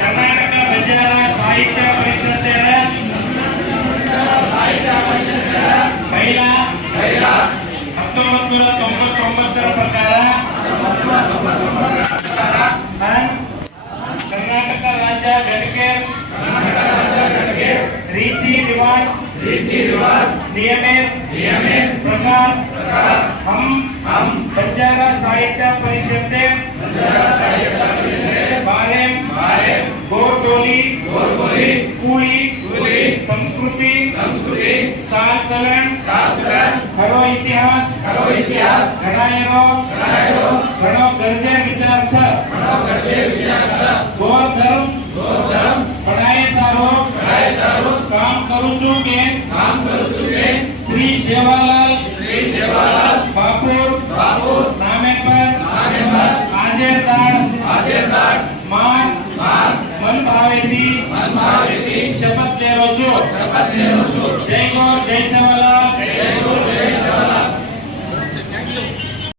ಕರ್ನಾಟಕ ಬಂಜಾರ ಸಾಹಿತ್ಯ ಪರಿಷತ್ತಿನ ಮಹಿಳಾ 1999 ಪ್ರಕಾರ कर्नाटक राज्य गणकेर रीति रिवाज नियमेर प्रकार हम बंजारा साहित्य परिषद बारे गोरटोली कूली संस्कृति चाल चलन खरो इतिहास घडायरो घणो गरजेर विचार छ गोर धर्म पढ़ाई सारो काम करू छू के श्री सेवालाल बापुर नामे पर आजेरदार मान मन भावेती शपथ ले रो छू जय गौर जय सेवा।